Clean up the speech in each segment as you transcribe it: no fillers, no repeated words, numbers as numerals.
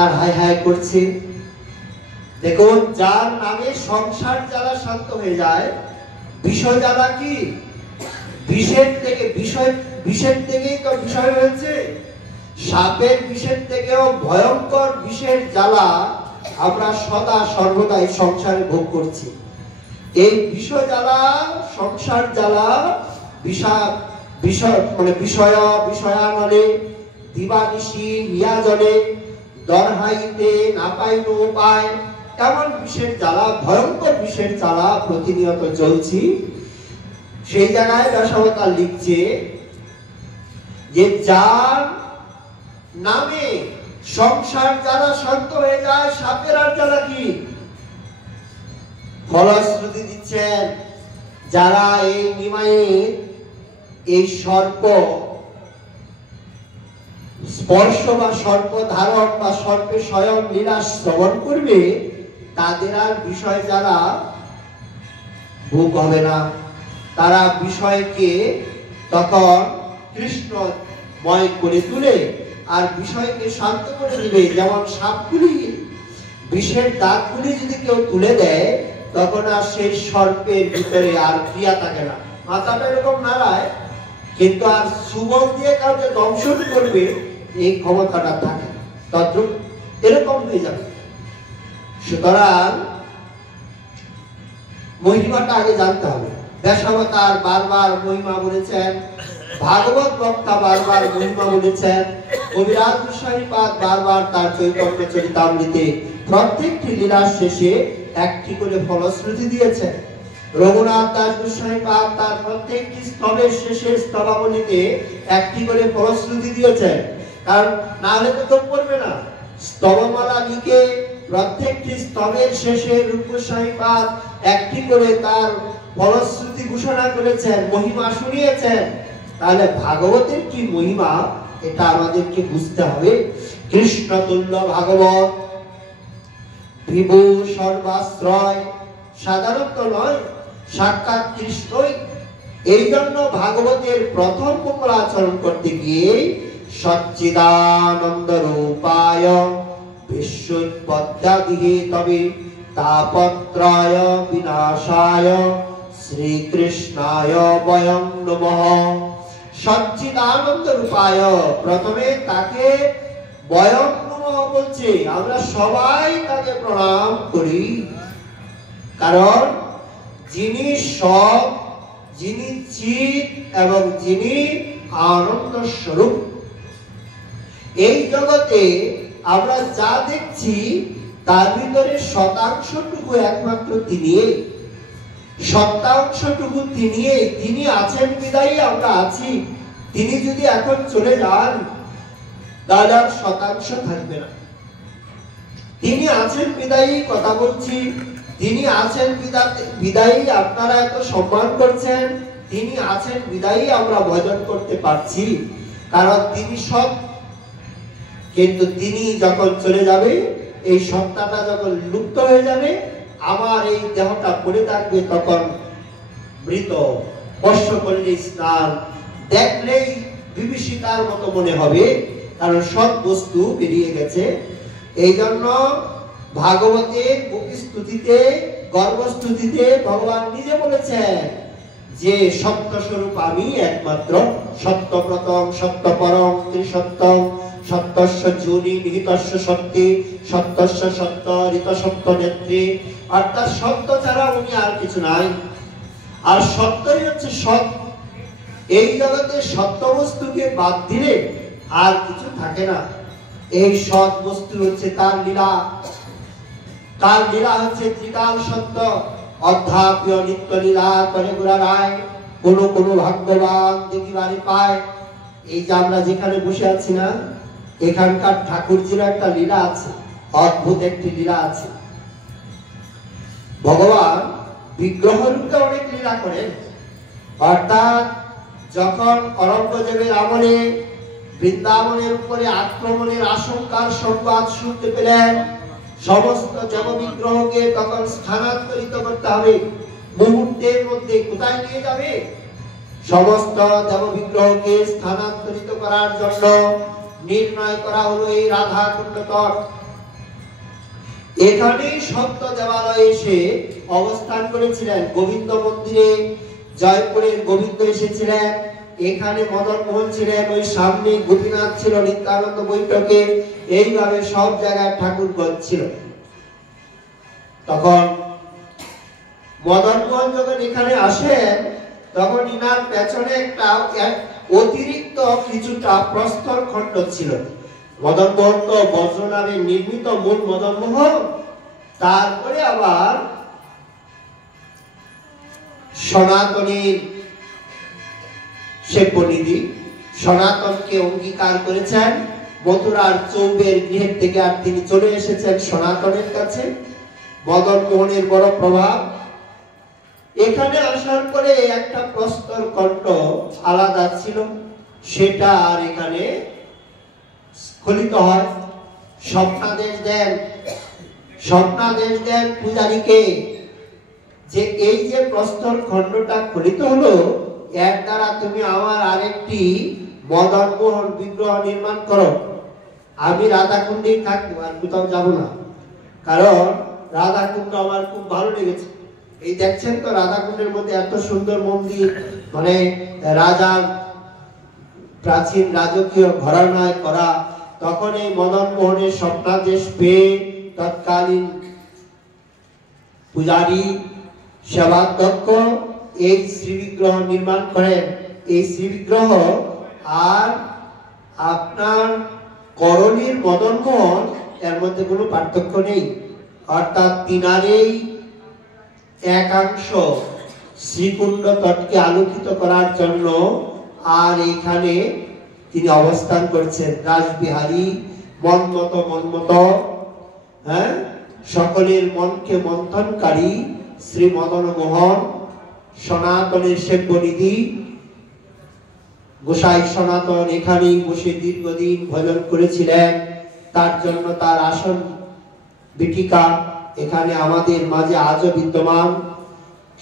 আর high high করছে। দেখুন, যার নামে সংসার জ্বালা শান্ত হয়ে যায়, বিষয় জ্বালা কি? বিষের থেকেই তো বিষয় হয়েছে। সাপের বিষের থেকেও ভয়ঙ্কর বিষের জ্বালা আমরা সদা সর্বদাই সংসারে ভোগ করছি। এই বিষয় জ্বালা, সংসার জ্বালা, বিষয়ানলে দিবানিশি হিয়া জলে দরহাইতে না পাইন উপায়, এমন বিষের জ্বালা, ভয়ঙ্কর বিষের জ্বালা প্রতিনিয়ত চলছি। সেই জায়গায় দশাবতার লিখছে যে যার নামে সংসার জ্বালা শান্ত হয়ে যায়, সাপের আর জ্বালা কি? ফলশ্রুতি দিচ্ছেন, যারা এই নিমাইয়ের এই সর্প স্পর্শ বা সর্প ধারণ বা সর্পে স্বয়ং লীলা শ্রবণ করবে, তাদের আর বিষয় জ্বালা ভোগ হবে না। তারা বিষয়কে তখন কৃষ্ণময় করে তুলে আর বিষয়কে শান্ত করে দিবে। যেমন সাপগুলি, বিষের দাঁতগুলি যদি কেউ তুলে দেয়, তখন আর সেই সর্পের ভিতরে আর ক্রিয়া থাকে না। মাথাটা এরকম নাড়ায়, কিন্তু আর সুবল দিয়ে কাউকে দংশন করবে এই ক্ষমতাটা থাকে, তদ্রুপ এরকম হয়ে যাবে। সুতরাং মহিমাটা আগে জানতে হবে। দশাবতার বারবার মহিমা বলেছেন, ভাগবত বক্তা বারবার মহিমা বলেছেন, কবিরাজ গোস্বামীপাদ বারবার তার চৈতন্য চরিতামৃতে প্রত্যেকটি লীলার শেষে একটি করে ফলশ্রুতি দিয়েছেন। রঘুনাথ দাস গোস্বামীপাদ তার প্রত্যেকটি স্তবের শেষে স্তবাবলীতে একটি করে ফলশ্রুতি দিয়েছেন। কারণ না হলে তো তোপ পড়বে না। স্তবমালা লিখে প্রত্যেকটি স্তবের শেষে রূপ গোস্বামীপাদ একটি করে তার ফলশ্রুতি ঘোষণা করেছেন, মহিমা শুনিয়েছেন। তাহলে ভাগবতের কি মহিমা, এটা আমাদেরকে বুঝতে হবে। কৃষ্ণ তুল্য ভাগবত, বিভু সর্বাশ্রয়, সাধারণত নয়, সাক্ষাৎ কৃষ্ণই। এই জন্য ভাগবতের প্রথম মঙ্গলাচরণ করতে গিয়ে সচ্চিদানন্দ রূপায় বিশ্বুৎপত্ত্যাদিহে তবে তাপত্রয় বিনাশায় শ্রীকৃষ্ণায় বয়ং নমঃ। সচ্চিদানন্দ রূপায়, প্রথমে তাকে বয়ং নমঃ বলছে। আমরা সবাই তাকে প্রণাম করি, কারণ যিনি সৎ, যিনি চিৎ এবং যিনি আনন্দ স্বরূপ। এই জগতে আমরা যা দেখছি তার ভিতরে শতাংশটুকু একমাত্র তিনি, শতাংশটুকু তিনি। তিনি আছেন বিদায়ী আমরা আছি। তিনি যদি এখন চলে যান, তাহলে আর শতাংশ থাকবে না। তিনি আছেন বিদায়ী কথা বলছি, তিনি আছেন বিদায়ী আপনারা এত সম্মান করছেন, তিনি আছেন বিদায়ী আমরা ভজন করতে পারছি, কারণ তিনি সব। কিন্তু তিনি যখন চলে যাবে, এই সত্তাটা যখন লুপ্ত হয়ে যাবে, আমার এই দেহটা পড়ে থাকবে, তখন মৃত, স্পর্শ করলেই স্নান, দেখলেই বিভীষিকার মতো মনে হবে, কারণ সব বস্তু বেরিয়ে গেছে। এই জন্য ভাগবতের মুখস্তুতিতে, গর্ভস্তুতিতে ভগবান নিজে বলেছেন যে সত্য স্বরূপ আমি একমাত্র, সত্যব্রতম সত্যপরম ত্রিসত্যম সত্যস্য যোনি নিহিতস্য সত্যে সত্যস্য সত্য ঋত সত্য নেত্রী। অর্থাৎ সত্য ছাড়া উনি আর কিছু নাই, আর সত্যই হচ্ছে সৎ। এই জগতে সত্য বস্তুকে বাদ দিলে আর কিছু থাকে না। এই সৎ বস্তু হচ্ছে তার লীলা। তার লীলা হচ্ছে ত্রিকাল সত্য, অধ্যাত্মীয় নিত্য লীলা করে গোড়া রায়। কোন কোন ভাগ্যবান দেখিবারে পায়। এই যে আমরা যেখানে বসে আছি না, এখানকার ঠাকুরজির একটা লীলা আছে, অদ্ভুত একটি লীলা আছে। ভগবান বিগ্রহ রূপে অনেক লীলা করেন। অর্থাৎ যখন অরঙ্গজেবের আমলে বৃন্দাবনের উপরে আক্রমণের আশঙ্কার সংবাদ শুনতে পেলেন, সমস্ত দেব বিগ্রহকে তখন স্থানান্তরিত করতে হবে। মুহূর্তের মধ্যে কোথায় নিয়ে যাবে? সমস্ত দেব বিগ্রহকে স্থানান্তরিত করার জন্য নির্ণয় করা হলো এই রাধা কুণ্ড তট। এখানেই সপ্ত দেবালয়ে এসে অবস্থান করেছিলেন। গোবিন্দ মন্দিরে জয়পুরের গোবিন্দ এসেছিলেন, এখানে মদন মোহন ছিলেন, ওই সামনে গোপীনাথ ছিল নিত্যানন্দ বৈঠকে, এইভাবে সব জায়গায় ঠাকুরগঞ্জ ছিল। তখন মদন মোহন যখন এখানে আসেন তখন ইনার পেছনে একটা অতিরিক্ত কিছুটা প্রস্তর খণ্ড ছিল। মদন মোহন তো বজ্র নামে নির্মিত মূল মদন মোহন, তারপরে আবার সনাতনীর সে বনিদি সনাতনকে অঙ্গীকার করেছেন। মথুরার চৌবের গৃহের থেকে আর তিনি চলে এসেছেন সনাতনের কাছে। মদন মোহনের বড় প্রভাব। এখানে আসার পরে একটা প্রস্তর কণ্ঠ আলাদা ছিল, সেটা আর এখানে স্খলিত হয়। স্বপ্নাদেশ দেন পূজারীকে যে এই যে প্রস্তর খণ্ডটা খলিত হলো, এর দ্বারা তুমি আমার আরেকটি মদন মোহন বিগ্রহ নির্মাণ করো। আমি রাধাকুণ্ডেই থাকবো, আর কোথাও যাবো না, কারণ রাধাকুণ্ড আমার খুব ভালো লেগেছে। এই দেখছেন তো রাধাকুণ্ডের মধ্যে এত সুন্দর মন্দির, মানে রাজার প্রাচীন রাজকীয় ঘরানায় করা। তখন এই মদন মোহনের স্বপ্নাদেশ পেয়ে তৎকালীন পূজারী সেবাধ্যক্ষ এই শ্রীবিগ্রহ নির্মাণ করেন। এই শ্রীবিগ্রহ আর আপনার করণীর মদন মোহন এর মধ্যে কোনো পার্থক্য নেই, অর্থাৎ তিনারেই একাংশ শ্রীকুণ্ড তটকে আলোকিত করার জন্য আর এখানে তিনি অবস্থান করছেন। রাসবিহারী মনমত সকলের মনকে মন্থনকারী শ্রী মদন মোহন, সনাতনের সেব্যনিধি গোসাই সনাতন এখানেই বসে দীর্ঘদিন ভজন করেছিলেন। তার জন্য তার আসন বিটিকা এখানে আমাদের মাঝে আজও বিদ্যমান,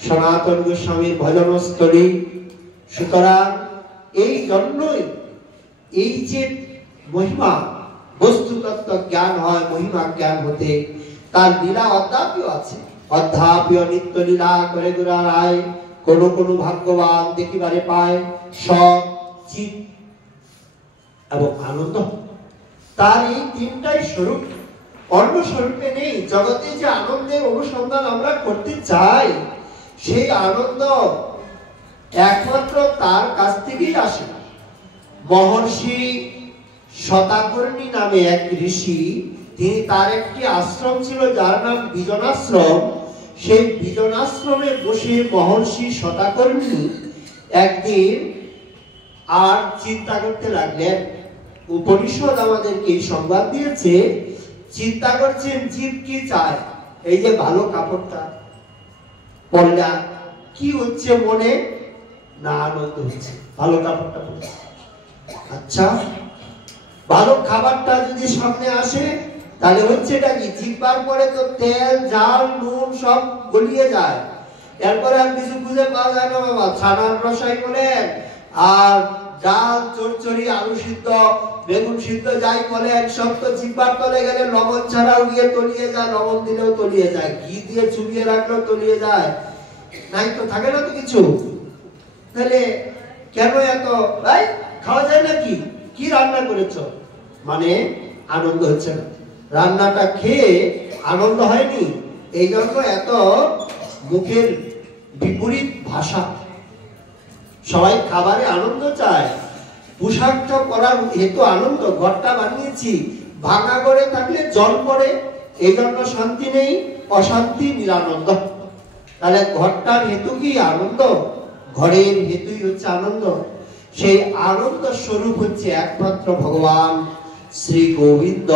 সনাতন গোস্বামীর ভজনস্থলী। সুতরাং এই জন্যই এই যে মহিমা বস্তুতত্ত্ব জ্ঞান হয়, মহিমা জ্ঞান হতে তার লীলা অদ্যাপিও আছে। অধ্যাপিও নিত্য লীলা করে গুরা রায়, কোন কোন ভাগ্যবান দেখিবারে পায় সৎ চিত এবং আনন্দ। তার এই তিনটাই স্বরূপ, অন্য স্বরূপে নেই। জগতে যে আনন্দের অনুসন্ধান আমরা করতে চাই, সেই আনন্দ একমাত্র তার কাছ থেকেই আসে। মহর্ষি শতাকর্ণী নামে এক ঋষি, তিনি তার একটি আশ্রম ছিল যার নাম বিজনাশ্রম। সেই বিজনাশ্রমে বসে মহর্ষি শতাকর্ণী একদিন আর চিন্তা করতে লাগলেন। উপনিষদ আমাদেরকে এই সংবাদ দিয়েছে, চিন্তা করছেন জীব কি চায়। এই যে ভালো কাপড়টা পরলে কি হচ্ছে মনে, না আনন্দ হচ্ছে ভালো কাপড়টা পরে। আচ্ছা, ভালো খাবারটা যদি সামনে আসে তাহলে হচ্ছে এটা কি, জিহ্বার পরে তো তেল ঝাল নুন সব গলিয়ে যায়, এরপরে আর কিছু খুঁজে পাওয়া যায় না বাবা। ছানার রসাই বলেন আর ডাল চচ্চড়ি আলু সিদ্ধ বেগুন সিদ্ধ যাই বলেন, সব তো জিহ্বার তলে গেলে লবণ ছাড়াও গিয়ে তলিয়ে যায়, লবণ দিলেও তলিয়ে যায়, ঘি দিয়ে চুবিয়ে রাখলেও তলিয়ে যায়, নাই তো থাকে না তো কিছু। তাহলে কেন এত ভাই খাওয়া যায় নাকি, কি রান্না করেছো, মানে আনন্দ হচ্ছে না, রান্নাটা খেয়ে আনন্দ হয়নি, এই জন্য এত মুখের বিপরীত ভাষা। সবাই খাবারে আনন্দ চায়, পোশাকটা পরার হেতু আনন্দ, ঘরটা বানিয়েছি, ভাঙা করে থাকলে জল পড়ে, এই জন্য শান্তি নেই, অশান্তি নিরানন্দ। তাহলে ঘরটার হেতু কি আনন্দ, ঘরের হেতুই হচ্ছে আনন্দ। সেই আনন্দ স্বরূপ হচ্ছে একমাত্র ভগবান শ্রী গোবিন্দ।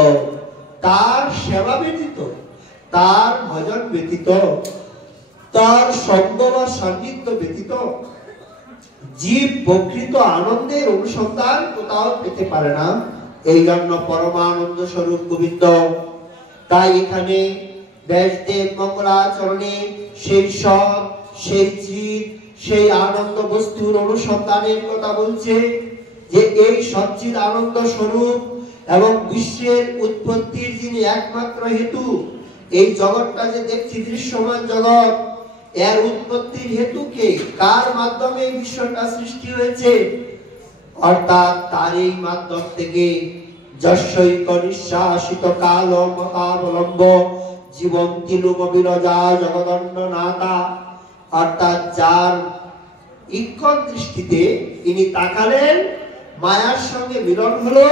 তার সেবা ব্যতীত, তার ভজন ব্যতীত, তার সঙ্গ বা সান্নিধ্য ব্যতীত জীব প্রকৃত আনন্দের অনুসন্ধান কোথাও পেতে পারে না। এই জন্য পরমানন্দ স্বরূপ গোবিন্দ। তাই এখানে ব্যাসদেব মঙ্গলাচরণে সেই সৎ, সেই চিৎ, সেই আনন্দ বস্তুর অনুসন্ধানের কথা বলছে, যে এই সচ্চিদ আনন্দ স্বরূপ এবং বিশ্বের উৎপত্তির যিনি একমাত্র হেতু, এই জগৎটা যে দেখছি দৃশ্যমান জগৎ, এর উৎপত্তির হেতু কে? কার মাধ্যমে এই বিশ্বটা সৃষ্টি হয়েছে? অর্থাৎ তার এই মাধ্যম থেকে যস্যৈক নিঃশ্বাসিত কাল মতাবলম্ব জীবন্তি লোক বিরজা জগদণ্ড নাতা। অর্থাৎ যার ইক্ষণ দৃষ্টিতে ইনি তাকালেন, মায়ার সঙ্গে মিলন হলো,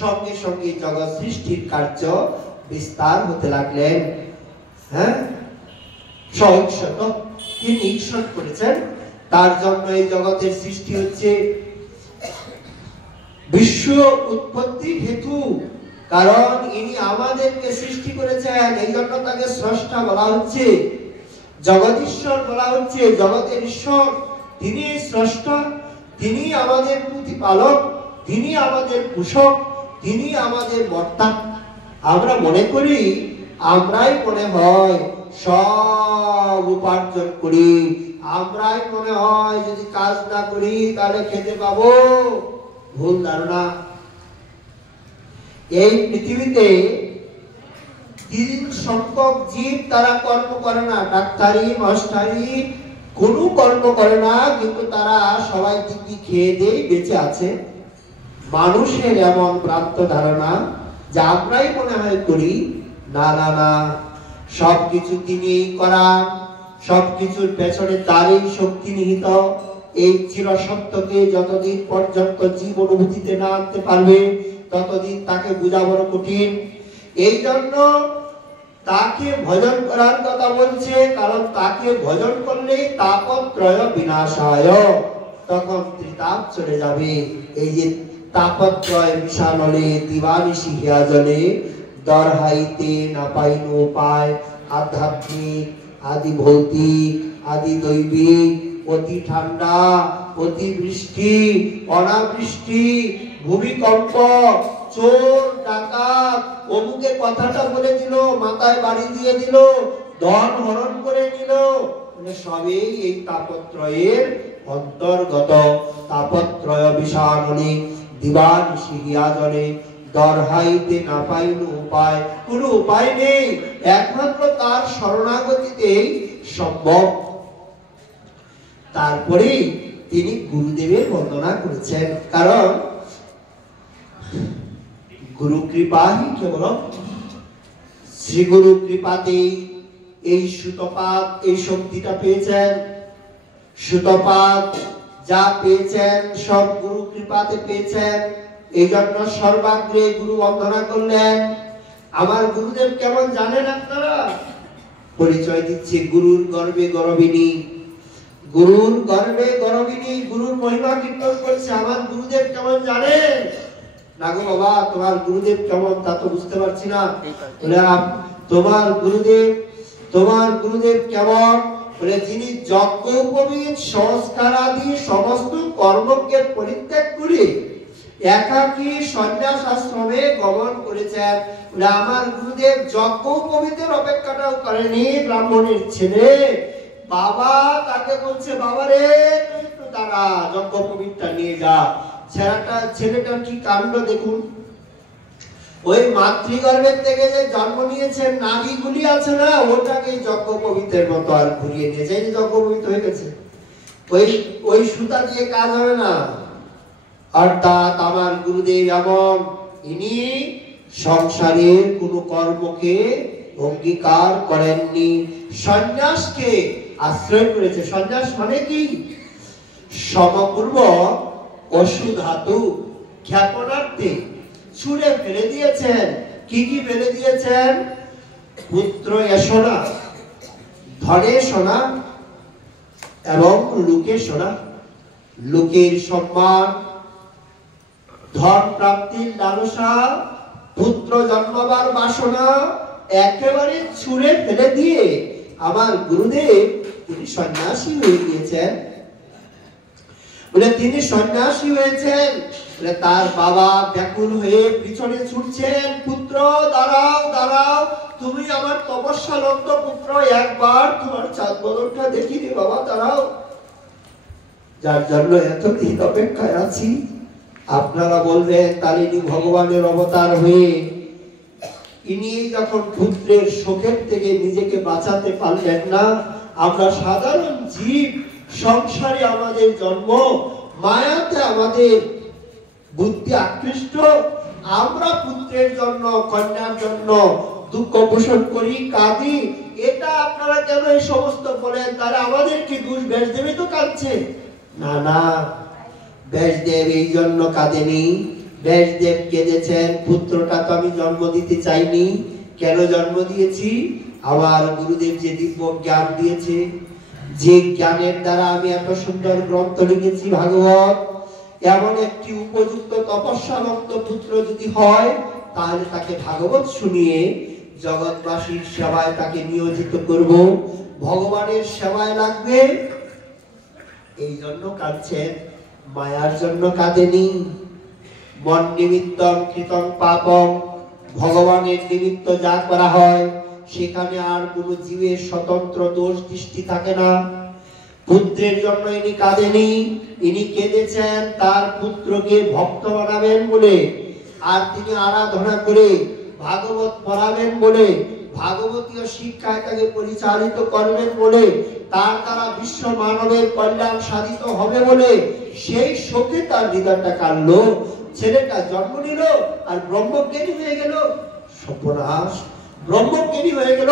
সঙ্গে সঙ্গে জগৎ সৃষ্টির কার্য বিস্তার হতে লাগলেন। হ্যাঁ, সহজত তিনি ঈশ্বর করেছেন, তার জন্য এই জগতের সৃষ্টি হচ্ছে। বিশ্ব উৎপত্তির হেতু, কারণ ইনি আমাদেরকে সৃষ্টি করেছেন, এই জন্য তাকে স্রষ্টা বলা হচ্ছে, জগদীশ্বর বলা হচ্ছে। জগতের ঈশ্বর তিনি স্রষ্টা, তিনি আমাদের প্রতিপালক, তিনি আমাদের পোষক, তিনি আমাদের বর্তা। আমরা মনে করি, আমরাই মনে হয় সব উপার্জন করি, আমরাই মনে হয় যদি কাজ না করি তাহলে খেতে পাবো। ভুল ধারণা। এই পৃথিবীতে 3 সংখ্যক জীব তারা কর্ম করে না, ডাক্তারি মাস্টারি কোনো কর্ম করে না, কিন্তু তারা সবাই দিব্যি খেয়ে দিয়ে বেঁচে আছে। মানুষের এমন ভ্রান্ত ধারণা যে আমরাই মনে হয় করি। না না না, সবকিছু তিনি করা, সবকিছুর পেছনে তারই শক্তি নিহিত। এই চিরসত্যকে যতদিন পর্যন্ত জীব অনুভূতিতে না আনতে পারবে ততদিন তাকে বোঝা বড় কঠিন। এই জন্য তাকে ভজন করার কথা বলছে, কারণ তাকে ভজন করলে তাপত্রয় বিনাশায়, তখন ত্রিতাপ চলে যাবে। এই যে তাপত্রয় বিষানলে দিবানিশি হিয়া জলে দরহাইতে না পাইন উপায়। আধ্যাত্মিক, আদি ভৌতিক, আদি দৈবিক, অতি ঠান্ডা, অতি বৃষ্টি, অনাবৃষ্টি, ভূমিকম্প, চোর ডাকাত অমুকে কথাটা বলে দিল, মাথায় বাড়ি দিয়ে দিল, ধন হরণ করে নিল, সবই এই তাপত্রয়ের অন্তর্গত। তাপত্রয় বিষানলে দিবানিশি হিয়া জলে দরহাইতে না পাইন উপায়। কোনো উপায় নেই, একমাত্র তার শরণাগতিতেই সম্ভব। তারপরে তিনি গুরুদেবের বন্দনা করেছেন, কারণ গুরু কৃপাহি কেবলম, শ্রী গুরু কৃপাতে এই সুতপাত এই শক্তিটা পেয়েছেন। সুতপাত যা পেয়েছেন সব গুরু কৃপাতে পেয়েছেন। এই জন্য সর্বাগ্রে গুরু বন্দনা করলেন। আমার গুরুদেব কেমন জানেন আপনারা? পরিচয় দিচ্ছে, গুরুর গর্বে গরবিনী, গুরুর গর্বে গরবিনী, গুরুর মহিমা কীর্তন করছে। আমার গুরুদেব কেমন জানেন? না গো বাবা, তোমার গুরুদেব কেমন তা তো বুঝতে পারছি না। বলে তোমার গুরুদেব কেমন? বলে যিনি যজ্ঞ উপবিদ সংস্কার আদি সমস্ত কর্মকে পরিত্যাগ করে একাকী সন্ন্যাস আশ্রমে গমন করেছেন। বলে আমার গুরুদেব যজ্ঞ উপবিদের অপেক্ষাটাও করেনি। ব্রাহ্মণের ছেলে, বাবা তাকে বলছে, বাবা রে তুই একটু দাঁড়া, যজ্ঞ উপবিদটা নিয়ে যা। ছেলেটার কি কাণ্ড দেখুন। ওই মাতৃগর্ভের থেকে যে জন্ম নিয়েছে নারীগুলি আছে না, ওটাকে যজ্ঞোপবীতের মতো আর ঘুরিয়ে নিয়েছে। এই যে যজ্ঞোপবীত হয়ে গেছে, ওই সুতা দিয়ে কাজ হবে না। অর্থাৎ আমার গুরুদেব এমন, ইনি সংসারের কোন কর্মকে অঙ্গীকার করেননি, সন্ন্যাসকে আশ্রয় করেছে। সন্ন্যাস মানে কি? সমপূর্ব অসুধাতু ক্ষেপণার্থে ছুঁড়ে ফেলে দিয়েছেন। কি কি ফেলে দিয়েছেন? পুত্র এসনা, ধনে সোনা এবং লোকে সোনা, লোকের সম্মান, ধন প্রাপ্তির লালসা, পুত্র জন্মাবার বাসনা একেবারে ছুঁড়ে ফেলে দিয়ে আমার গুরুদেব তিনি সন্ন্যাসী হয়ে গিয়েছেন। বলে তিনি সন্ন্যাসী হয়েছেন, বলে তার বাবা ব্যাকুল হয়ে পিছনে ছুটছেন, পুত্র দাঁড়াও দাঁড়াও, তুমি আমার তপস্যালব্ধ পুত্র, একবার তোমার চাঁদ বদনটা দেখি রে বাবা, দাঁড়াও। যার জন্য এতদিন অপেক্ষায় আছি, আপনারা বলবেন তারিণী ভগবানের অবতার হয়ে ইনি যখন পুত্রের শোকের থেকে নিজেকে বাঁচাতে পারলেন না, আমরা সাধারণ জীব, সংসারে আমাদের জন্ম, মায়াতে আমাদের বুদ্ধি আকৃষ্ট, আমরা পুত্রের জন্য, কন্যার জন্য দুঃখ পোষণ করি, কাঁদি। এটা আপনারা কেন এই সমস্ত বলেন? তাহলে আমাদের কি দোষ? ব্যাসদেবই তো কাঁদছে। না না, ব্যাসদেব এই জন্য কাঁদেনি। ব্যাসদেব কেঁদেছেন, পুত্রটা তো আমি জন্ম দিতে চাইনি। কেন জন্ম দিয়েছি? আমার গুরুদেব যে দিব্য জ্ঞান দিয়েছে, যে জ্ঞানের দ্বারা আমি এত সুন্দর গ্রন্থ লিখেছি ভাগবত, এমন একটি উপযুক্ত তপস্যারত পুত্র যদি হয়, তাহলে তাকে ভাগবত শুনিয়ে জগৎবাসীর সেবায় তাকে নিয়োজিত করব, ভগবানের সেবায় লাগবে। এই জন্য কাঁদছেন, মায়ার জন্য কাঁদেনি। মন নিমিত্তং কৃতং পাপং, ভগবানের নিমিত্ত যা করা হয় সেখানে আর কোনো জীবের স্বতন্ত্র দোষ দৃষ্টি থাকে না। পুত্রের জন্য ইনি কাঁদেনি, ইনি কেঁদেছেন তার পুত্রকে ভক্ত বানাবেন বলে, আর তিনি আরাধনা করে ভাগবত পড়াবেন বলে, ভাগবতীয় শিক্ষায় তাকে পরিচালিত করবেন বলে, তার দ্বারা বিশ্ব মানবের কল্যাণ সাধিত হবে বলে, সেই শোকে তার হৃদয়টা কাঁদলো। ছেলেটা জন্ম নিল আর ব্রহ্মজ্ঞানী হয়ে গেল। সর্বনাশ, ব্রহ্মজ্ঞানী হয়ে গেল।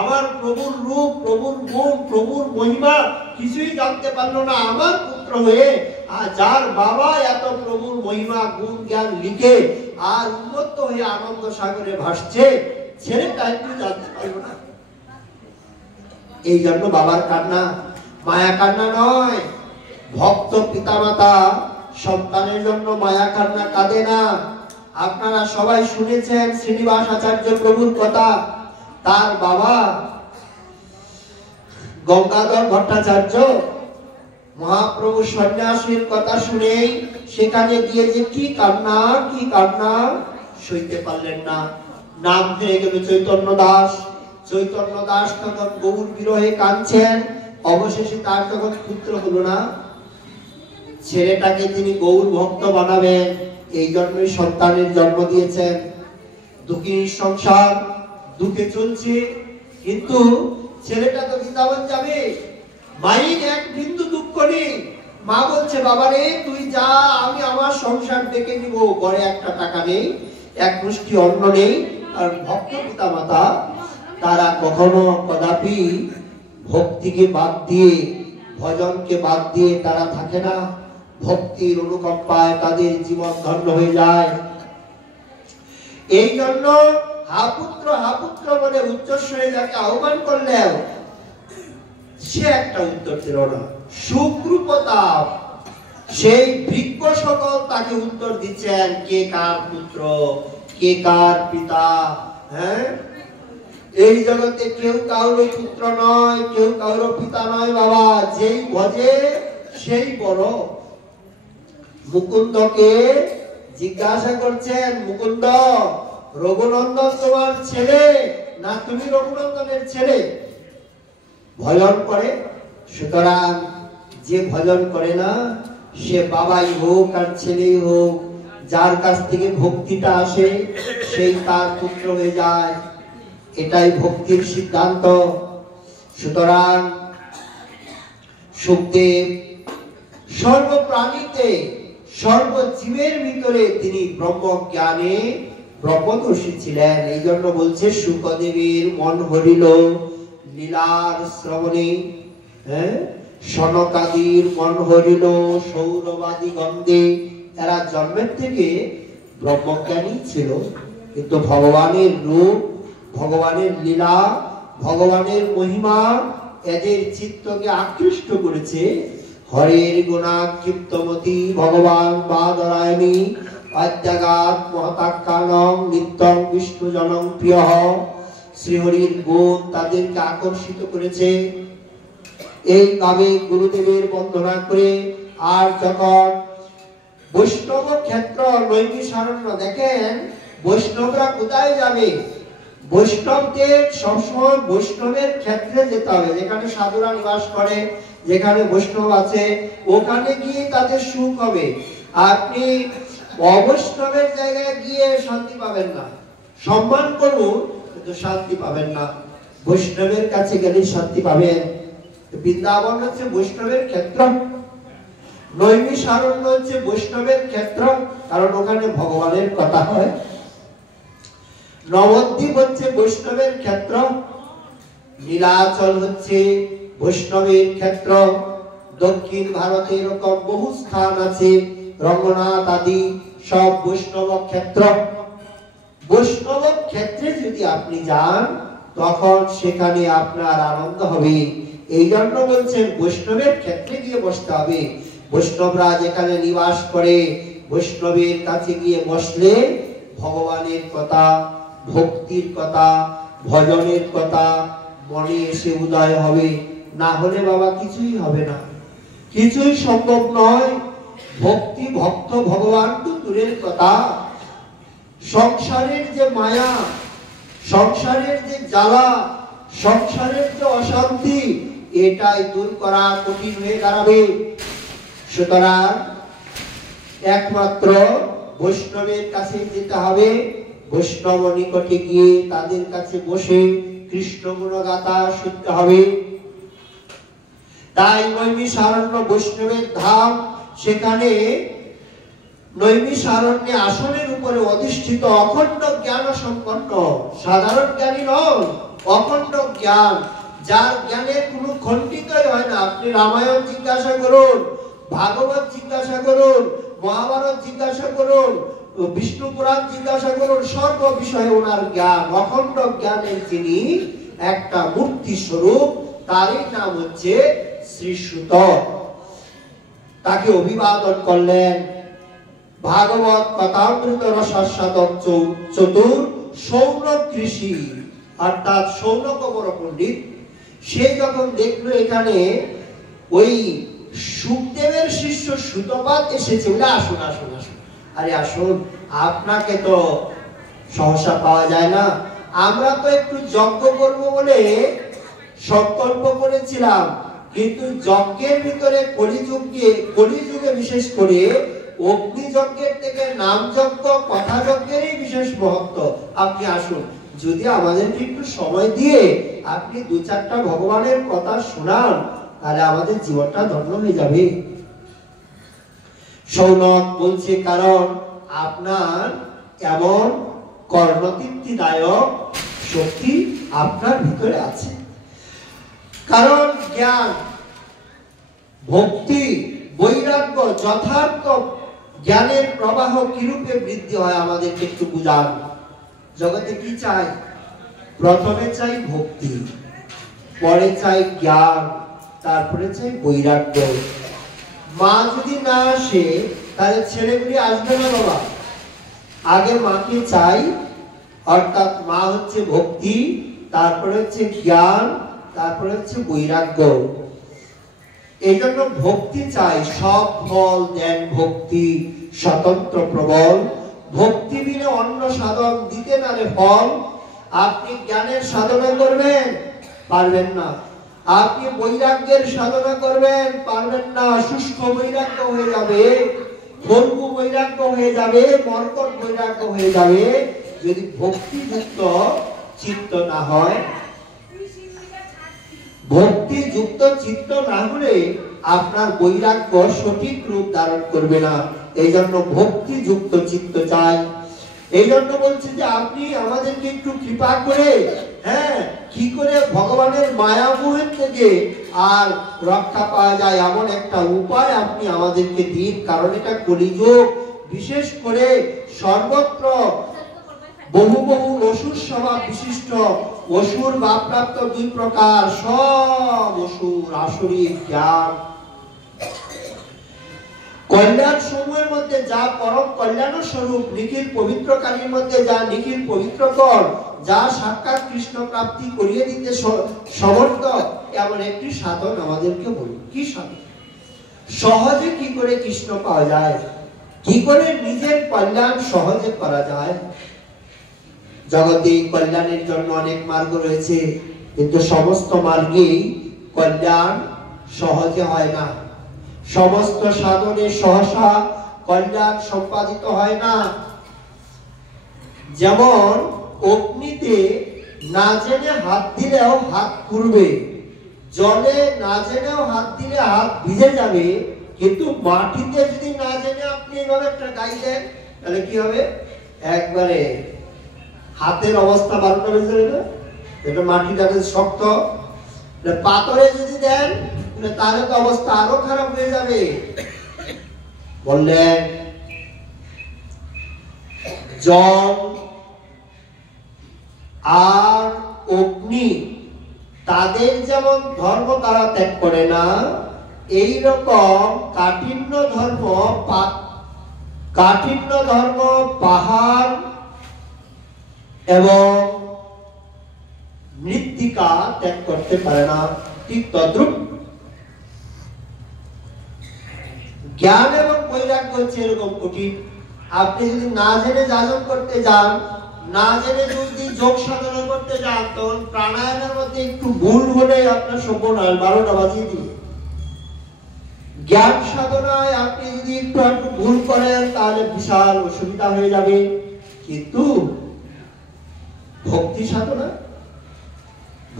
আমার প্রভুর রূপ, প্রভুর গুণ, প্রভুর মহিমা কিছুই জানতে পারলো না আমার পুত্র হয়ে। আর যার বাবা এত প্রভুর মহিমা গুণ জ্ঞান লিখে আর উন্মত্ত হয়ে আনন্দ সাগরে ভাসছে, ছেলেটা একটু জানতে পারলো না। এই জন্য বাবার কান্না, মায়া কান্না নয়। ভক্ত পিতামাতা সন্তানের জন্য মায়া কান্না কাঁদে না। আপনারা সবাই শুনেছেন শ্রীনিবাস আচার্য প্রভুর কথা। তার বাবা গঙ্গাধর ভট্টাচার্য মহাপ্রভু সন্ন্যাসীর কথা শুনেই সেখানে গিয়ে যে কি কান্না, কি কান্না, সইতে পারলেন না। নাম হয়ে গেল চৈতন্য দাস। চৈতন্য দাস তখন গৌর বিরহে কাঁদছেন। অবশেষে তার যখন পুত্র হলো না, ছেলেটাকে তিনি গৌর ভক্ত বানাবেন, এই জন্যই সন্তানের জন্ম দিয়েছেন। দুঃখীর সংসার, দুঃখে চলছে, কিন্তু ছেলেটা তো বৃন্দাবন যাবে, মায়ের এক বিন্দু দুঃখ নেই। মা বলছে, বাবারে তুই যা, আমি আমার সংসার দেখে নিব। ঘরে একটা টাকা নেই, এক মুষ্টি অন্ন নেই। আর ভক্ত পিতা মাতা তারা কখনো কদাপি ভক্তিকে বাদ দিয়ে, ভজনকে বাদ দিয়ে তারা থাকে না। ভক্তির অনুকম্পায় তাদের জীবন ধন্য হয়ে যায়। এই জন্য হা পুত্র বলে উচ্চস্বরে যাকে আহ্বান করলেও সে একটা উত্তর দিল না। সুগ্রুপতাপ, সেই বৃক্ষ সকল তাকে উত্তর দিচ্ছেন, কে কার পুত্র, কে কার পিতা। হ্যাঁ, এই জগতে কেউ কারো পুত্র নয়, কেউ কারো পিতা নয় বাবা। যেই ভজে সেই বড়। মুকুন্দকে জিজ্ঞাসা করছেন, মুকুন্দ, রঘুনন্দন তোমার ছেলে না তুমি রঘুনন্দনের ছেলে? ভজন করে। সুতরাং যে ভজন করে না, সে বাবাই হোক আর ছেলেই হোক, যার কাছ থেকে ভক্তিটা আসে সেই তার পুত্র হয়ে যায়। এটাই ভক্তির সিদ্ধান্ত। সুতরাং সুখদেব সর্বপ্রাণীতে, সর্বজীবের ভিতরে তিনি ব্রহ্ম জ্ঞানে ব্রহ্মদর্শী ছিলেন। এই জন্য বলছে, শুকদেবের মন হরিল লীলার শ্রবণে। হ্যাঁ, সনকাদির মন হরিল সৌরবাদী গন্ধে। এরা জন্মের থেকে ব্রহ্মজ্ঞানী ছিল, কিন্তু ভগবানের রূপ, ভগবানের লীলা, ভগবানের মহিমা এদের চিত্তকে আকৃষ্ট করেছে। হরের গুণাক্ষিপ্তমতি ভগবান বাদরায়ণী অদ্যাগাত মহতাখ্যানং নিত্যং বিষ্ণু জনং প্রিয়। শ্রীহরির গুণ তাদেরকে আকর্ষিত করেছে। এইভাবে গুরুদেবের বন্দনা করে, আর যখন বৈষ্ণব ক্ষেত্র নৈমিষারণ্য, দেখেন বৈষ্ণবরা কোথায় যাবে? বৈষ্ণবদের সবসময় বৈষ্ণবের ক্ষেত্রে যেতে হবে, যেখানে সাধুরা নিবাস করে, যেখানে বৈষ্ণব আছে, ওখানে গিয়ে তাদের সুখ হবে। আপনি অবৈষ্ণবের জায়গায় গিয়ে শান্তি পাবেন না। সম্মান করুন কিন্তু শান্তি পাবেন না। বৈষ্ণবের কাছে গেলে শান্তি পাবেন। বৃন্দাবন হচ্ছে বৈষ্ণবের ক্ষেত্র, নৈমিষারণ্য হচ্ছে বৈষ্ণবের ক্ষেত্র, কারণ ওখানে ভগবানের কথা হয়। নবদ্বীপ হচ্ছে বৈষ্ণবের ক্ষেত্র, নীলাচল হচ্ছে বৈষ্ণবের ক্ষেত্র। দক্ষিণ ভারতে এরকম বহু স্থান আছে, রঙ্গনাথ আদি সব বৈষ্ণব ক্ষেত্র। বৈষ্ণব ক্ষেত্রে যদি আপনি যান তখন সেখানে আপনার আনন্দ হবে। এই জন্য বলছেন বৈষ্ণবের ক্ষেত্রে গিয়ে বসতে হবে। বৈষ্ণবরা যেখানে নিবাস করে, বৈষ্ণবের কাছে গিয়ে বসলে ভগবানের কথা, ভক্তির কথা, ভজনের কথা মনে এসে উদয় হবে। না হলে বাবা কিছুই হবে না, কিছুই সম্ভব নয়। ভক্তি ভক্ত ভগবান তো দূরের কথা, সংসারের যে মায়া, সংসারের যে জ্বালা, সংসারের যে অশান্তি, এটাই দূর করা কঠিন হয়ে দাঁড়াবে। সুতরাং একমাত্র বৈষ্ণবের কাছে যেতে হবে। বৈষ্ণব নিকটে গিয়ে তাদের কাছে বসে কৃষ্ণ গুণগাথা শুনতে হবে। তাই নৈমিষারণ্য বৈষ্ণবের ধাম। সেখানে নৈমিষারণ্যে আসনের উপরে অধিষ্ঠিত অখণ্ড জ্ঞান সম্পন্ন, সাধারণ জ্ঞানী নন, অখণ্ড জ্ঞান, যার জ্ঞানের কোনো খণ্ডিতই হয় না। আপনি রামায়ণ জিজ্ঞাসা করুন, ভাগবত জিজ্ঞাসা করুন, মহাভারত জিজ্ঞাসা করুন, বিষ্ণু পুরাণ জিজ্ঞাসা করুন, সর্ব বিষয়ে ওনার জ্ঞান, অখণ্ড জ্ঞানের যিনি একটা মূর্তি স্বরূপ, তারই নাম হচ্ছে শ্রী সুত। তাকে অভিবাদন করলেন। ভাগবত কথামৃত রসাস্বাদক চতুর সৌনক ঋষি, অর্থাৎ সৌনক বড় পণ্ডিত, সে যখন দেখলো এখানে ওই সুখদেবের শিষ্য সুতপাদ এসেছে, বলে আসুন আসুন আসুন, আরে আসুন, আপনাকে তো সহসা পাওয়া যায় না। আমরা তো একটু যজ্ঞ করব বলে সংকল্প করেছিলাম, কিন্তু যজ্ঞের ভিতরে কলিযুগে বিশেষ করে অগ্নিযজ্ঞের থেকে নাম যজ্ঞ, কথা যজ্ঞেরই বিশেষ মহত্ব। আপনি আসুন, যদি আমাদেরকে একটু সময় দিয়ে আপনি দু চারটা ভগবানের কথা শোনান, তাহলে আমাদের জীবনটা ধন্য হয়ে যাবে। সৌনক বলছে, কারণ আপনার এমন কর্ণতৃপ্তিদায়ক শক্তি আপনার ভিতরে আছে। কারণ জ্ঞান, ভক্তি, বৈরাগ্য, যথার্থ জ্ঞানের প্রবাহ কিরূপে বৃদ্ধি হয় আমাদেরকে একটু বুঝান। জগতে কি চাই? প্রথমে চাই ভক্তি, পরে চাই জ্ঞান, তারপরে চাই বৈরাগ্য। মা যদি না আসে তাহলে ছেলেগুলি আসবে না বাবা। আগে মাকে চাই, অর্থাৎ মা হচ্ছে ভক্তি, তারপরে হচ্ছে জ্ঞান, তারপরে হচ্ছে বৈরাগ্য। এই জন্য ভক্তি চাই, সব ফল দেন ভক্তি, স্বতন্ত্র প্রবল। ভক্তি বিনে অন্য সাধন দিতে নারে ফল। আপনি জ্ঞানের সাধনা করবেন, পারবেন না। আপনি বৈরাগ্যের সাধনা করবেন, পারবেন না। শুষ্ক বৈরাগ্য হয়ে যাবে, ভঙ্গু বৈরাগ্য হয়ে যাবে, মর্কট বৈরাগ্য হয়ে যাবে, যদি ভক্তিযুক্ত চিত্ত না হয়। ভক্তিযুক্ত চিত্ত না হলে আপনার বৈরাগ্য সঠিক রূপ ধারণ করবে না। এই জন্য ভক্তিযুক্ত চিত্ত চাই। এই জন্য বলছি যে আপনি আমাদেরকে একটু কৃপা করে, কি করে ভগবানের মায়া মোহের থেকে আর রক্ষা পাওয়া যায় এমন একটা উপায় আপনি আমাদেরকে দিন। কারণ এটা কলিযুগ, বিশেষ করে সর্বত্র বহু বহু অসুর স্বভাব বিশিষ্ট, অসুর বা প্রাপ্ত দুই প্রকার, সব অসুর, আসুরিক জ্ঞান। কল্যাণ সমূহের মধ্যে যা পরম কল্যাণ স্বরূপ, নিখিল পবিত্রকারীর মধ্যে যা নিখিল পবিত্রকর, যা সাক্ষাৎ কৃষ্ণ প্রাপ্তি করিয়ে দিতে সমর্থ, এমন একটি সাধন আমাদেরকে বলুন। কি সাধন? সহজে কি করে কৃষ্ণ পাওয়া যায়, কি করে নিজের কল্যাণ সহজে করা যায়। জগতে কল্যাণের জন্য অনেক মার্গ রয়েছে, কিন্তু সমস্ত মার্গেই কল্যাণ সহজে হয় না। সমস্ত সাধনে সহসা কল্যাণ সম্পাদিত হয় না। যেমন অগ্নিতে না জেনে হাত দিলেও হাত পুড়বে, জলে না জেনেও হাত দিলে হাত ভিজে যাবে, কিন্তু মাটিতে যদি না জেনে আপনি এভাবে একটা গাই দেন তাহলে কি হবে? একবারে হাতের অবস্থা 12টা বেজে যাবে। এটা মাটিটা শক্ত। পাথরে যদি দেন তাহলে তো অবস্থা আরো খারাপ হয়ে যাবে। বললেন জল আর অগ্নি তাদের যেমন ধর্ম তারা ত্যাগ করে না, এই রকম কাঠিন্য ধর্ম পাহাড় এবং মৃত্তিকা ত্যাগ করতে পারে না। ঠিক তদ্রূপ জ্ঞান এবং বৈরাগ্য হচ্ছে এরকম কঠিন। আপনি যদি না জেনে যাজন করতে যান, না জেনে যদি যোগ সাধনা করতে যান, তখন প্রাণায়ামের মধ্যে একটু ভুল হলে আপনার সর্বনাশ 12টা বাজিয়ে দিবে। জ্ঞান সাধনায় আপনি যদি একটু ভুল করেন তাহলে বিশাল অসুবিধা হয়ে যাবে। কিন্তু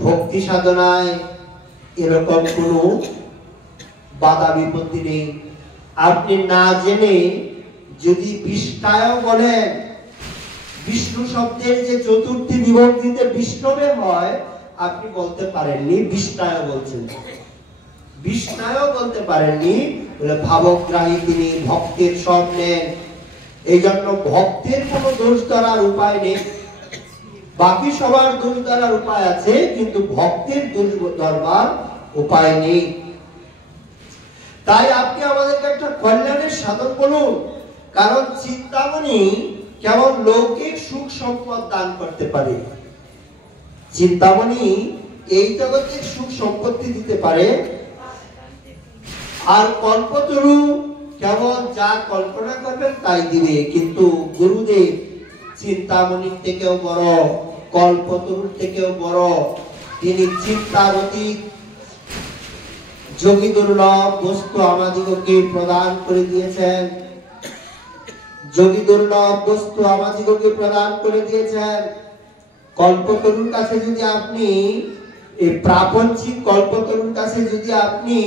ভক্তি সাধনায় এরকম কোনো বাধা বিপত্তি নেই। আপনি না জেনে যদি বিষ্ণায় বলেন, বিষ্ণু শব্দের যে চতুর্থী বিভক্তিতে বিষ্ণবে হয়, আপনি বলতে পারেননি বিষ্ণায় বলছেন, বিষ্ণায় বলতে পারেননি, বলে ভাবগ্রাহী তিনি, ভক্তের সব নেন। এই জন্য ভক্তের কোনো দোষ ধরার উপায় নেই। বাকি সবার দোষ ধরার উপায় আছে, কিন্তু ভক্তের দোষ ধরবার উপায় নেই। তাই আপনি আমাদেরকে একটা কল্যাণের সাধন বলুন। কারণ চিন্তামণি কেবল লৌকিক সুখ সম্পদ দান করতে পারে, চিন্তামণি এই জগতের সুখ সম্পত্তি দিতে পারে। আর কল্পতরু কেবল যা কল্পনা করবেন তাই দিবে। কিন্তু গুরুদেব চিন্তামণির থেকেও বড়, কল্পতরুর থেকেও বড়। তিনি চিন্তার অতীত যোগী দুর্লভ বস্তু আমাদিগকে প্রদান করে দিয়েছেন, যোগী দুর্লভ বস্তু আমাদিগকে প্রদান করে দিয়েছেন। কল্পতরুর কাছে যদি আপনি, এই প্রাপঞ্চিক কল্পতরুর কাছে যদি আপনি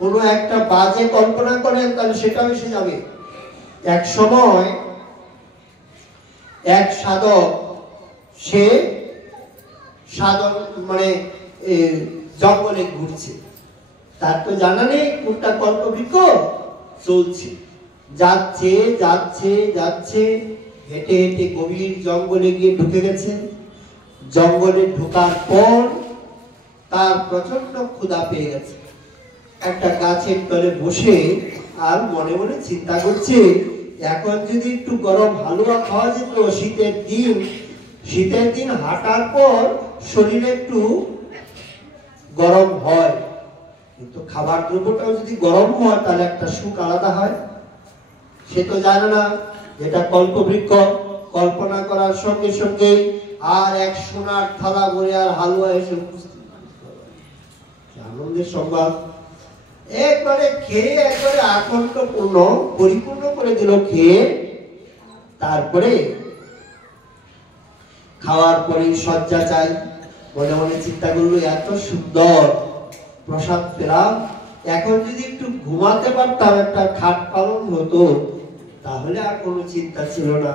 কোনো একটা বাজে কল্পনা করেন, তাহলে সেটাও এসে যাবে। এক সময় এক সাধক, সে সাধক মানে জঙ্গলে ঘুরছে, তার তো জানা নেই কোনটা কল্পবৃক্ষ, চলছে, যাচ্ছে যাচ্ছে যাচ্ছে, হেঁটে হেঁটে গভীর জঙ্গলে গিয়ে ঢুকে গেছে। জঙ্গলে ঢোকার পর তার প্রচন্ড ক্ষুধা পেয়ে গেছে। একটা গাছের তলে বসে আর মনে মনে চিন্তা করছে, এখন যদি একটু গরম হালুয়া খাওয়া যেত, শীতের দিন হাঁটার পর শরীরে একটু গরম হয়, কিন্তু খাবার দ্রব্যটাও যদি গরম হয় তাহলে একটা সুখ আলাদা হয়। সে তো জানে না যেটা কল্পবৃক্ষ। কল্পনা করার সঙ্গে সঙ্গে আর এক সোনার থালা ভরে আর হালুয়া এসে উপস্থিত। আনন্দের সংবাদ। একবারে খেয়ে একবারে আকণ্ঠপূর্ণ পরিপূর্ণ করে দিল খেয়ে। তারপরে খাওয়ার পরে শয্যা চাই, মনে মনে চিন্তা করলো এত সুন্দর প্রসাদ পেলাম, এখন যদি একটু ঘুমাতে পারতাম, একটা খাট পালন হতো, তাহলে আর কোনো চিন্তা ছিল না।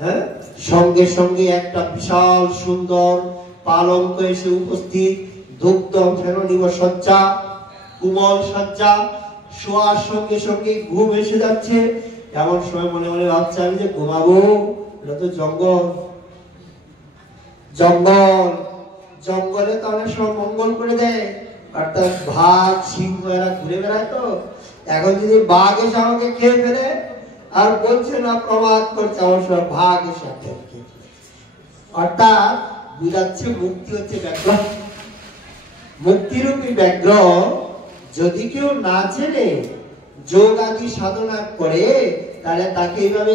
হ্যাঁ, সঙ্গে সঙ্গে একটা বিশাল সুন্দর পালঙ্ক এসে উপস্থিত, দুগ্ধ ফেননিব শয্যা, কোমল শয্যা, শোয়ার সঙ্গে সঙ্গে ঘুম এসে যাচ্ছে। এমন সময় মনে মনে ভাবছে, আমি যে ঘুমাবো, এটা তো জঙ্গল, জঙ্গলে তো অনেক সময় মঙ্গল করে দেয়, অর্থাৎ বাঘ সিংহ এরা ঘুরে বেড়ায়। তো এখন যদি বাঘ এসে আমাকে খেয়ে ফেলে, আর বলছে না প্রমাদ করছে, অবশ্য বাঘ এসে খেয়ে, অর্থাৎ বুঝাচ্ছে মুক্তি হচ্ছে ব্যাঘ্র, মুক্তিরূপী ব্যাঘ্র। যদি কেউ না জেনে যোগ আদি সাধনা করে, তাহলে তাকে এইভাবে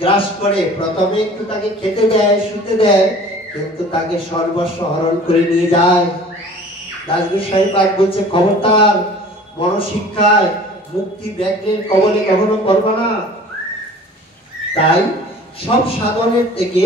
গ্রাস করে, প্রথমে একটু তাকে খেতে দেয়, শুতে দেয়, কিন্তু তাকে সর্বস্ব হরণ করে নিয়ে যায়। দাসগুরু সাহেব পাক বলছে, খবরদার মনশিক্ষায় মুক্তি ব্যাঘ্রের কবলে কখনো করবা না। তাই সব সাধনের থেকে